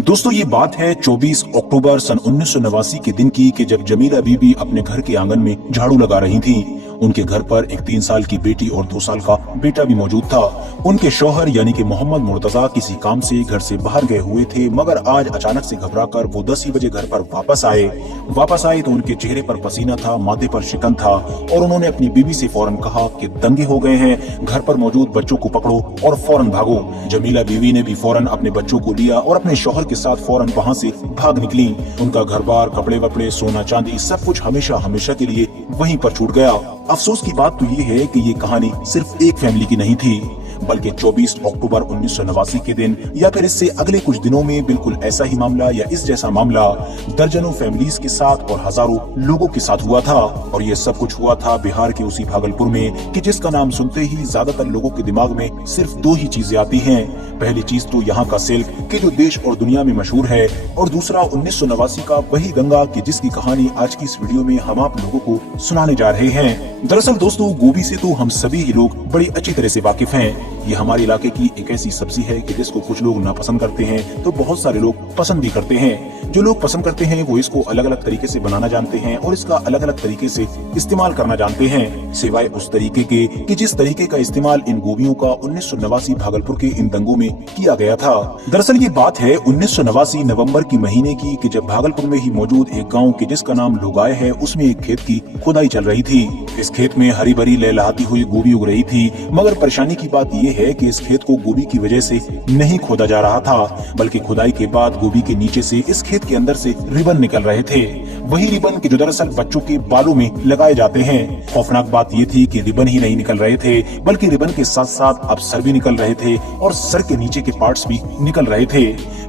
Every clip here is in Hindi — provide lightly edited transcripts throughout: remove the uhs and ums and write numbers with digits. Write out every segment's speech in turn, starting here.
दोस्तों ये बात है 24 अक्टूबर सन 1989 के दिन की कि जब जमीला बीबी अपने घर के आंगन में झाड़ू लगा रही थीं। उनके घर पर एक 3 साल की बेटी और 2 साल का बेटा भी मौजूद था। उनके शौहर यानी कि मोहम्मद मुर्तजा किसी काम से घर से बाहर गए हुए थे, मगर आज अचानक से घबराकर वो 10 ही बजे घर पर वापस आए तो उनके चेहरे पर पसीना था, माथे पर शिकन था और उन्होंने अपनी बीबी से फौरन कहा कि दंगे हो गए हैं, घर पर मौजूद बच्चों को पकड़ो और फौरन भागो। जमीला बीवी ने भी फौरन अपने बच्चों को लिया और अपने शौहर के साथ फौरन वहाँ से भाग निकली। उनका घर बार, कपड़े वपड़े, सोना चांदी सब कुछ हमेशा हमेशा के लिए वहीं पर छूट गया। अफसोस की बात तो ये है कि ये कहानी सिर्फ एक फैमिली की नहीं थी, बल्कि 24 अक्टूबर 1989 के दिन या फिर इससे अगले कुछ दिनों में बिल्कुल ऐसा ही मामला या इस जैसा मामला दर्जनों फैमिलीज के साथ और हजारों लोगों के साथ हुआ था। और ये सब कुछ हुआ था बिहार के उसी भागलपुर में कि जिसका नाम सुनते ही ज्यादातर लोगों के दिमाग में सिर्फ 2 ही चीजें आती हैं। पहली चीज तो यहाँ का सिल्क कि जो देश और दुनिया में मशहूर है, और दूसरा 1989 का वही दंगा कि जिसकी कहानी आज की इस वीडियो में हम आप लोगों को सुनाने जा रहे हैं। दरअसल दोस्तों, गोभी से तो हम सभी ही लोग बड़ी अच्छी तरह से वाकिफ हैं। ये हमारे इलाके की एक ऐसी सब्जी है कि जिसको कुछ लोग नापसंद करते हैं तो बहुत सारे लोग पसंद भी करते हैं। जो लोग पसंद करते हैं वो इसको अलग अलग तरीके से बनाना जानते हैं और इसका अलग अलग तरीके से इस्तेमाल करना जानते हैं, सिवाय उस तरीके के कि जिस तरीके का इस्तेमाल इन गोभियों का 1989 भागलपुर के इन दंगों में किया गया था। दरअसल ये बात है 1989 नवंबर की महीने की कि जब भागलपुर में ही मौजूद एक गाँव के जिसका नाम लोगाय है, उसमें एक खेत की खुदाई चल रही थी। इस खेत में हरी भरी लहलहाती हुई गोभी उग रही थी, मगर परेशानी की बात यह है कि इस खेत को गोभी की वजह से नहीं खोदा जा रहा था, बल्कि खुदाई के बाद गोभी के नीचे से इस खेत के अंदर से रिबन निकल रहे थे। वही रिबन के जो दरअसल बच्चों के बालों में लगाए जाते हैं। खौफनाक बात ये थी कि रिबन ही नहीं निकल रहे थे, बल्कि रिबन के साथ साथ अब सर भी निकल रहे थे और सर के नीचे के पार्ट्स भी निकल रहे थे।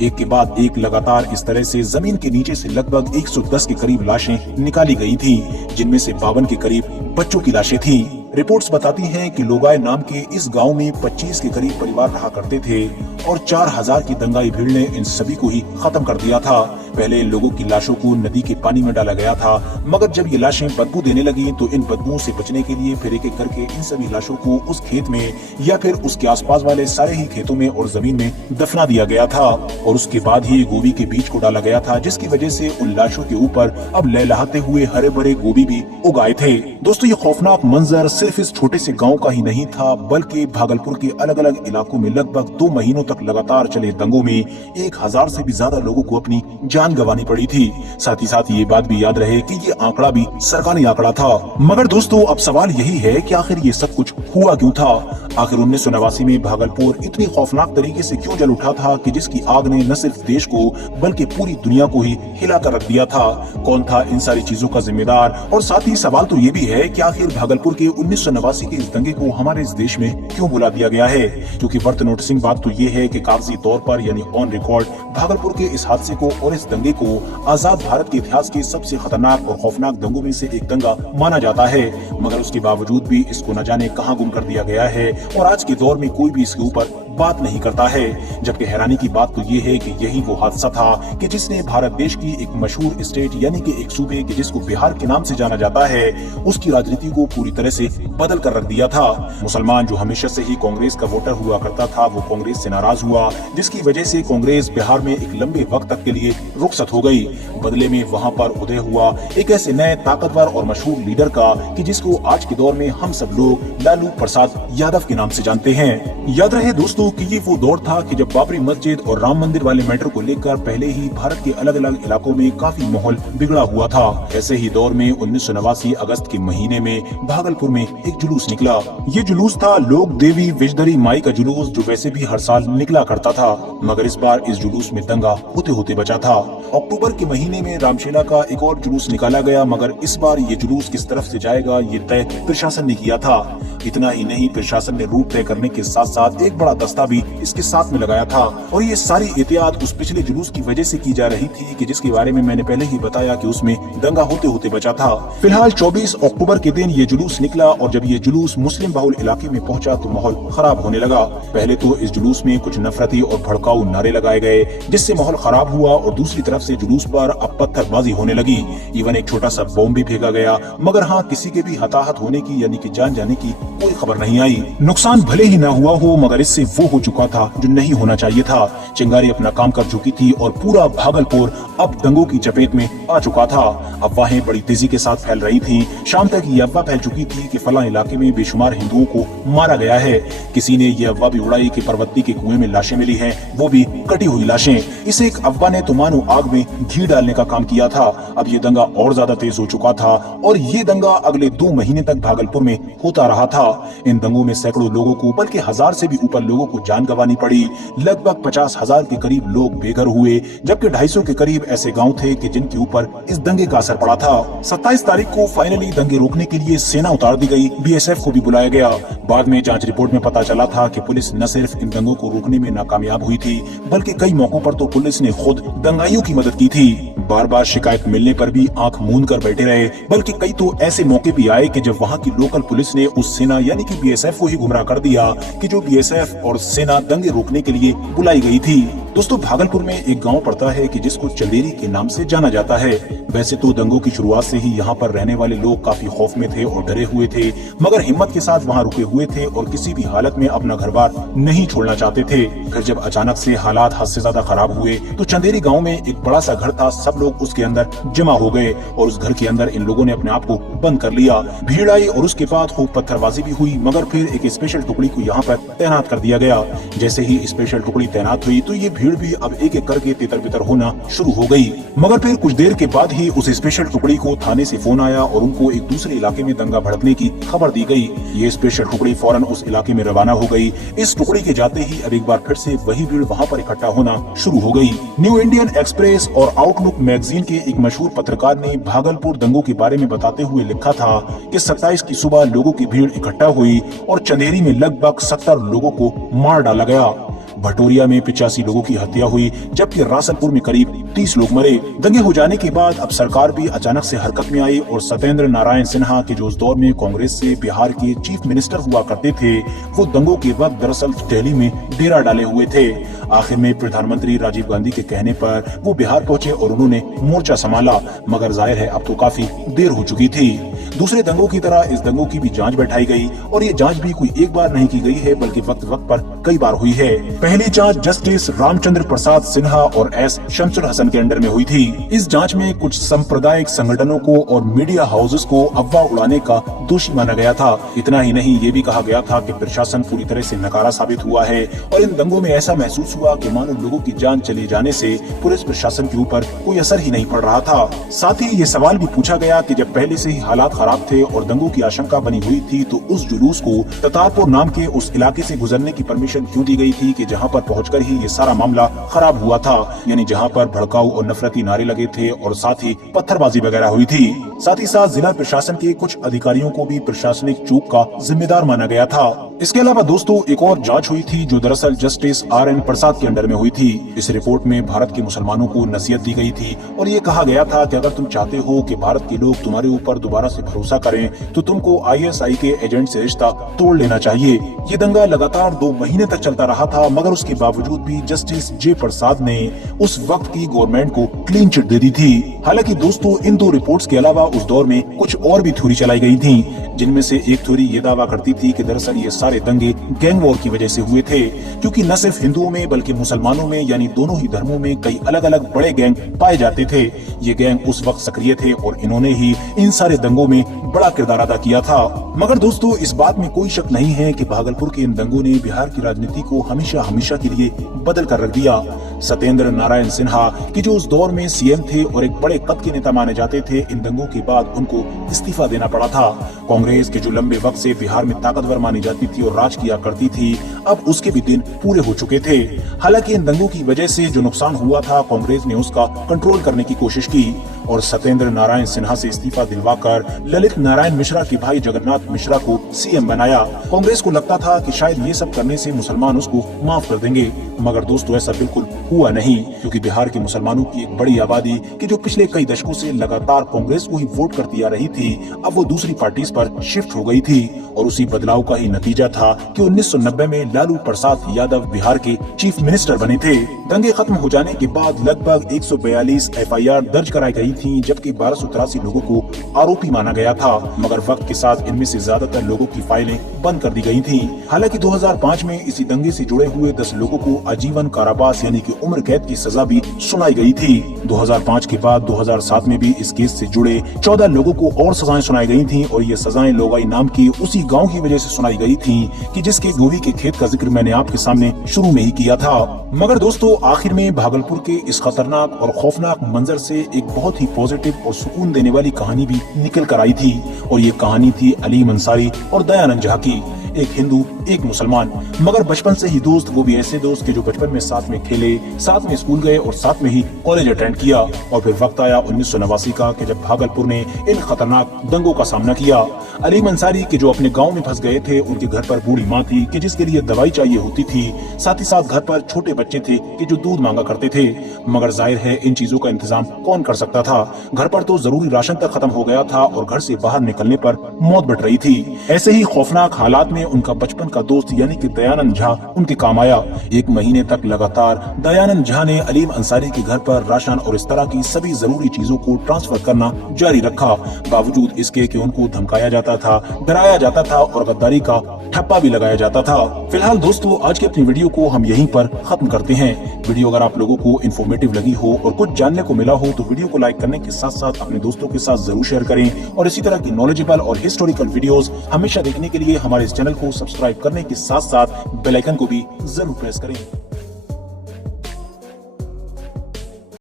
एक के बाद एक लगातार इस तरह से जमीन के नीचे से लगभग 110 के करीब लाशें निकाली गई थी, जिनमें से 52 के करीब बच्चों की लाशें थी। रिपोर्ट्स बताती हैं कि लोगाय नाम के इस गांव में 25 के करीब परिवार रहा करते थे और 4000 की दंगाई भीड़ ने इन सभी को ही खत्म कर दिया था। पहले इन लोगों की लाशों को नदी के पानी में डाला गया था, मगर जब ये लाशें बदबू देने लगी तो इन बदबुओं से बचने के लिए फिर एक एक करके इन सभी लाशों को उस खेत में या फिर उसके आसपास वाले सारे ही खेतों में और जमीन में दफना दिया गया था। और उसके बाद ही गोभी के बीज को डाला गया था, जिसकी वजह से उन लाशों के ऊपर अब लहलहाते हुए हरे भरे गोभी भी उगाए थे। दोस्तों, ये खौफनाक मंजर सिर्फ इस छोटे से गाँव का ही नहीं था, बल्कि भागलपुर के अलग अलग इलाकों में लगभग 2 महीनों तक लगातार चले दंगों में 1000 से भी ज्यादा लोगों को अपनी जान गंवानी पड़ी थी। साथ ही साथ ये बात भी याद रहे कि ये आंकड़ा भी सरकारी आंकड़ा था। मगर दोस्तों, अब सवाल यही है कि आखिर ये सब कुछ हुआ क्यों था? आखिर 1989 में भागलपुर इतनी खौफनाक तरीके से क्यों जल उठा था कि जिसकी आग ने न सिर्फ देश को बल्कि पूरी दुनिया को ही हिलाकर रख दिया था? कौन था इन सारी चीजों का जिम्मेदार? और साथ ही सवाल तो ये भी है कि आखिर भागलपुर के 1989 के इस दंगे को हमारे इस देश में क्यों बुला दिया गया है? क्योंकि वर्थ नोटिसिंग बात तो ये है कि कागजी तौर पर यानी ऑन रिकॉर्ड भागलपुर के इस हादसे को और इस दंगे को आजाद भारत के इतिहास के सबसे खतरनाक और खौफनाक दंगों में से एक दंगा माना जाता है। मगर उसके बावजूद भी इसको न जाने कहां गुम कर दिया गया है और आज के दौर में कोई भी इसके ऊपर बात नहीं करता है। जबकि हैरानी की बात तो ये है कि यही वो हादसा था कि जिसने भारत देश की एक मशहूर स्टेट यानी कि एक सूबे के जिसको बिहार के नाम से जाना जाता है, उसकी राजनीति को पूरी तरह से बदल कर रख दिया था। मुसलमान जो हमेशा से ही कांग्रेस का वोटर हुआ करता था, वो कांग्रेस से नाराज हुआ, जिसकी वजह से कांग्रेस बिहार में एक लंबे वक्त तक के लिए रुखसत हो गई। बदले में वहां पर उदय हुआ एक ऐसे नए ताकतवर और मशहूर लीडर का कि जिसको आज के दौर में हम सब लोग लालू प्रसाद यादव के नाम से जानते हैं। याद रहे दोस्तों कि ये वो दौर था कि जब बाबरी मस्जिद और राम मंदिर वाले मैटर को लेकर पहले ही भारत के अलग अलग इलाकों में काफी माहौल बिगड़ा हुआ था। ऐसे ही दौर में 1989 अगस्त के महीने में भागलपुर में एक जुलूस निकला। ये जुलूस था लोक देवी विषधरी माई का जुलूस, जो वैसे भी हर साल निकला करता था, मगर इस बार इस जुलूस में दंगा होते होते बचा था। अक्टूबर के महीने में रामशीला का एक और जुलूस निकाला गया, मगर इस बार ये जुलूस किस तरफ से जाएगा ये तय प्रशासन ने किया था। इतना ही नहीं, प्रशासन ने रूट तय करने के साथ साथ एक बड़ा दस्ता भी इसके साथ में लगाया था। और ये सारी एहतियात उस पिछले जुलूस की वजह से की जा रही थी कि जिसके बारे में मैंने पहले ही बताया कि उसमें दंगा होते होते बचा था। फिलहाल 24 अक्टूबर के दिन ये जुलूस निकला और जब ये जुलूस मुस्लिम बहुल इलाके में पहुंचा तो माहौल खराब होने लगा। पहले तो इस जुलूस में कुछ नफरती और भड़काऊ नारे लगाए गए, जिससे माहौल खराब हुआ और दूसरी तरफ से जुलूस पर अब पत्थरबाजी होने लगी। इवन एक छोटा सा बॉम्ब भी फेंका गया, मगर हाँ, किसी के भी हताहत होने की यानी कि जान जाने की कोई खबर नहीं आई। नुकसान भले ही न हुआ हो, मगर इससे वो हो चुका था जो नहीं होना चाहिए था। चिंगारी अपना काम कर चुकी थी और पूरा भागलपुर अब दंगों की चपेट में आ चुका था। अफवाहें बड़ी तेजी के साथ फैल रही थी। शाम तक ये अफवाह फैल चुकी थी कि फला इलाके में बेशुमार हिंदुओं को मारा गया है। किसी ने ये अफवाह भी उड़ाई कि परबत्ती के कुएं में लाशें मिली हैं, वो भी कटी हुई लाशें। इस एक अफवाह ने तो मानो आग में घी डालने का काम किया था। अब ये दंगा और ज्यादा तेज हो चुका था और ये दंगा अगले 2 महीने तक भागलपुर में होता रहा था। इन दंगों में सैकड़ों लोगों को, बल्कि 1000 से भी ऊपर लोगों को जान गंवानी पड़ी। लगभग 50,000 के करीब लोग बेघर हुए, जबकि 250 के करीब ऐसे गांव थे कि जिनके ऊपर इस दंगे का असर पड़ा था। 27 तारीख को फाइनली दंगे रोकने के लिए सेना उतार दी गई, बीएसएफ को भी बुलाया गया। बाद में जांच रिपोर्ट में पता चला था कि पुलिस न सिर्फ इन दंगों को रोकने में नाकामयाब हुई थी, बल्कि कई मौकों पर तो पुलिस ने खुद दंगाइयों की मदद की थी। बार बार शिकायत मिलने पर भी आंख मूंद कर बैठे रहे, बल्कि कई तो ऐसे मौके भी आए कि जब वहां की लोकल पुलिस ने उस सेना यानी कि बीएसएफ को ही गुमराह कर दिया कि जो बीएसएफ और सेना दंगे रोकने के लिए बुलाई गई थी। दोस्तों, भागलपुर में एक गांव पड़ता है कि जिसको चंदेरी के नाम से जाना जाता है। वैसे तो दंगों की शुरुआत से ही यहाँ पर रहने वाले लोग काफी खौफ में थे और डरे हुए थे, मगर हिम्मत के साथ वहाँ रुके हुए थे और किसी भी हालत में अपना घर बार नहीं छोड़ना चाहते थे। फिर जब अचानक से हालात हद से ज्यादा खराब हुए तो चंदेरी गाँव में एक बड़ा सा घर था। सब लोग उसके अंदर जमा हो गए और उस घर के अंदर इन लोगों ने अपने आप को बंद कर लिया। भीड़ आई और उसके बाद खूब पत्थरबाजी भी हुई, मगर फिर एक स्पेशल टुकड़ी को यहाँ पर तैनात कर दिया गया। जैसे ही स्पेशल टुकड़ी तैनात हुई तो ये भीड़ भी अब एक एक करके तितर बितर होना शुरू हो गई। मगर फिर कुछ देर के बाद ही उस स्पेशल टुकड़ी को थाने से फोन आया और उनको एक दूसरे इलाके में दंगा भड़कने की खबर दी गई। ये स्पेशल टुकड़ी फौरन उस इलाके में रवाना हो गई। इस टुकड़ी के जाते ही अब एक बार फिर से वही भीड़ वहाँ पर इकट्ठा होना शुरू हो गई। न्यू इंडियन एक्सप्रेस और आउटलुक मैगजीन के एक मशहूर पत्रकार ने भागलपुर दंगों के बारे में बताते हुए लिखा था कि 27 की सुबह लोगों की भीड़ इकट्ठा हुई और चंदेरी में लगभग 70 लोगों को मार डाला गया। भटोरिया में 85 लोगों की हत्या हुई, जबकि रासलपुर में करीब 30 लोग मरे। दंगे हो जाने के बाद अब सरकार भी अचानक से हरकत में आई और सत्येंद्र नारायण सिन्हा के जो उस दौर में कांग्रेस से बिहार के चीफ मिनिस्टर हुआ करते थे, वो दंगों के वक्त दरअसल दिल्ली में डेरा डाले हुए थे। आखिर में प्रधानमंत्री राजीव गांधी के कहने पर वो बिहार पहुंचे और उन्होंने मोर्चा संभाला, मगर जाहिर है अब तो काफी देर हो चुकी थी। दूसरे दंगों की तरह इस दंगों की भी जांच बैठाई गई और ये जांच भी कोई एक बार नहीं की गई है, बल्कि वक्त वक्त पर कई बार हुई है। पहली जांच जस्टिस रामचंद्र प्रसाद सिन्हा और एस शमसुल हसन के अंडर में हुई थी। इस जांच में कुछ सांप्रदायिक संगठनों को और मीडिया हाउसेस को अफवाह उड़ाने का दोषी माना गया था। इतना ही नहीं, ये भी कहा गया था कि प्रशासन पूरी तरह से नकारा साबित हुआ है और इन दंगों में ऐसा महसूस हुआ कि मानो लोगों की जान चले जाने से पुलिस प्रशासन के ऊपर कोई असर ही नहीं पड़ रहा था। साथ ही ये सवाल भी पूछा गया कि जब पहले से ही हालात खराब थे और दंगों की आशंका बनी हुई थी तो उस जुलूस को ततारपुर नाम के उस इलाके से गुजरने की परमिशन क्यों दी गई थी कि जहां पर पहुंचकर ही ये सारा मामला खराब हुआ था, यानी जहां पर भड़काऊ और नफरती नारे लगे थे और साथ ही पत्थरबाजी वगैरह हुई थी। साथ ही साथ जिला प्रशासन के कुछ अधिकारियों को भी प्रशासनिक चूक का जिम्मेदार माना गया था। इसके अलावा दोस्तों एक और जांच हुई थी जो दरअसल जस्टिस RN प्रसाद के अंडर में हुई थी। इस रिपोर्ट में भारत के मुसलमानों को नसीहत दी गई थी और ये कहा गया था कि अगर तुम चाहते हो कि भारत के लोग तुम्हारे ऊपर दोबारा से भरोसा करें तो तुमको ISI के एजेंट से रिश्ता तोड़ लेना चाहिए। ये दंगा लगातार 2 महीने तक चलता रहा था, मगर उसके बावजूद भी जस्टिस J प्रसाद ने उस वक्त की गवर्नमेंट को क्लीन चिट दे दी थी। हालांकि दोस्तों इन 2 रिपोर्ट्स के अलावा उस दौर में कुछ और भी थ्योरी चलाई गई थी, जिनमें से एक थ्योरी ये दावा करती थी कि दरअसल ये सारे दंगे गैंग वॉर की वजह से हुए थे, क्योंकि न सिर्फ हिंदुओं में बल्कि मुसलमानों में यानी दोनों ही धर्मों में कई अलग अलग बड़े गैंग पाए जाते थे। ये गैंग उस वक्त सक्रिय थे और इन्होंने ही इन सारे दंगों में बड़ा किरदार अदा किया था। मगर दोस्तों इस बात में कोई शक नहीं है कि भागलपुर के इन दंगों ने बिहार की राजनीति को हमेशा हमेशा के लिए बदल कर रख दिया। सत्येंद्र नारायण सिन्हा की जो उस दौर में CM थे और एक बड़े कद के नेता माने जाते थे, इन दंगों के बाद उनको इस्तीफा देना पड़ा था। कांग्रेस के जो लंबे वक्त से बिहार में ताकतवर मानी जाती थी और राज किया करती थी, अब उसके भी दिन पूरे हो चुके थे। हालांकि इन दंगों की वजह से जो नुकसान हुआ था कांग्रेस ने उसका कंट्रोल करने की कोशिश की और सत्येंद्र नारायण सिन्हा से इस्तीफा दिलवाकर ललित नारायण मिश्रा के भाई जगन्नाथ मिश्रा को CM बनाया। कांग्रेस को लगता था कि शायद ये सब करने से मुसलमान उसको माफ कर देंगे, मगर दोस्तों ऐसा बिल्कुल हुआ नहीं, क्योंकि बिहार के मुसलमानों की एक बड़ी आबादी की जो पिछले कई दशकों से लगातार कांग्रेस को ही वोट करती आ रही थी, अब वो दूसरी पार्टीज पर शिफ्ट हो गई थी और उसी बदलाव का ही नतीजा था कि 1990 में लालू प्रसाद यादव बिहार के चीफ मिनिस्टर बने थे। दंगे खत्म हो जाने के बाद लगभग 142 एफआईआर दर्ज कराई गई थी, जबकि 1283 लोगों को आरोपी माना गया था, मगर वक्त के साथ इनमें से ज्यादातर लोगों की फाइलें बंद कर दी गई थी। हालांकि 2005 में इसी दंगे से जुड़े हुए 10 लोगों को आजीवन कारावास यानी कि उम्र कैद की सजा भी सुनाई गई थी। 2005 के बाद 2007 में भी इस केस से जुड़े 14 लोगों को और सजाएं सुनाई गई थी, और ये सजाएं लोगाई नाम की उसी गांव की वजह से सुनाई गई थी कि जिसके गोभी के खेत का जिक्र मैंने आपके सामने शुरू में ही किया था। मगर दोस्तों, आखिर में भागलपुर के इस खतरनाक और खौफनाक मंजर से एक बहुत ही पॉजिटिव और सुकून देने वाली कहानी भी निकल कर आई थी, और ये कहानी थी अलीम अंसारी और दयानंद झा की। एक हिंदू, एक मुसलमान, मगर बचपन से ही दोस्त, वो भी ऐसे दोस्त के जो बचपन में साथ में खेले, साथ में स्कूल गए और साथ में ही कॉलेज अटेंड किया। और फिर वक्त आया 1989 का कि जब भागलपुर ने इन खतरनाक दंगों का सामना किया। अलीम अंसारी के जो अपने गांव में फंस गए थे, उनके घर पर बूढ़ी माँ थी कि जिसके लिए दवाई चाहिए होती थी, साथ ही साथ घर पर छोटे बच्चे थे कि जो दूध मांगा करते थे, मगर जाहिर है इन चीजों का इंतजाम कौन कर सकता था। घर पर तो जरूरी राशन तक खत्म हो गया था और घर से बाहर निकलने पर मौत बट रही थी। ऐसे ही खौफनाक हालात में उनका बचपन का दोस्त यानी कि दयानंद झा उनके काम आया। 1 महीने तक लगातार दयानंद झा ने अलीम अंसारी के घर पर राशन और इस तरह की सभी जरूरी चीजों को ट्रांसफर करना जारी रखा, बावजूद इसके कि उनको धमकाया जाता था, डराया जाता था और गद्दारी का ठप्पा भी लगाया जाता था। फिलहाल दोस्तों, आज की अपनी वीडियो को हम यहीं पर खत्म करते हैं। वीडियो अगर आप लोगों को इन्फॉर्मेटिव लगी हो और कुछ जानने को मिला हो तो वीडियो को लाइक करने के साथ साथ अपने दोस्तों के साथ जरूर शेयर करें, और इसी तरह की नॉलेजेबल और हिस्टोरिकल वीडियोस हमेशा देखने के लिए हमारे इस चैनल को सब्सक्राइब करने के साथ साथ बेल आइकन को भी जरूर प्रेस करें।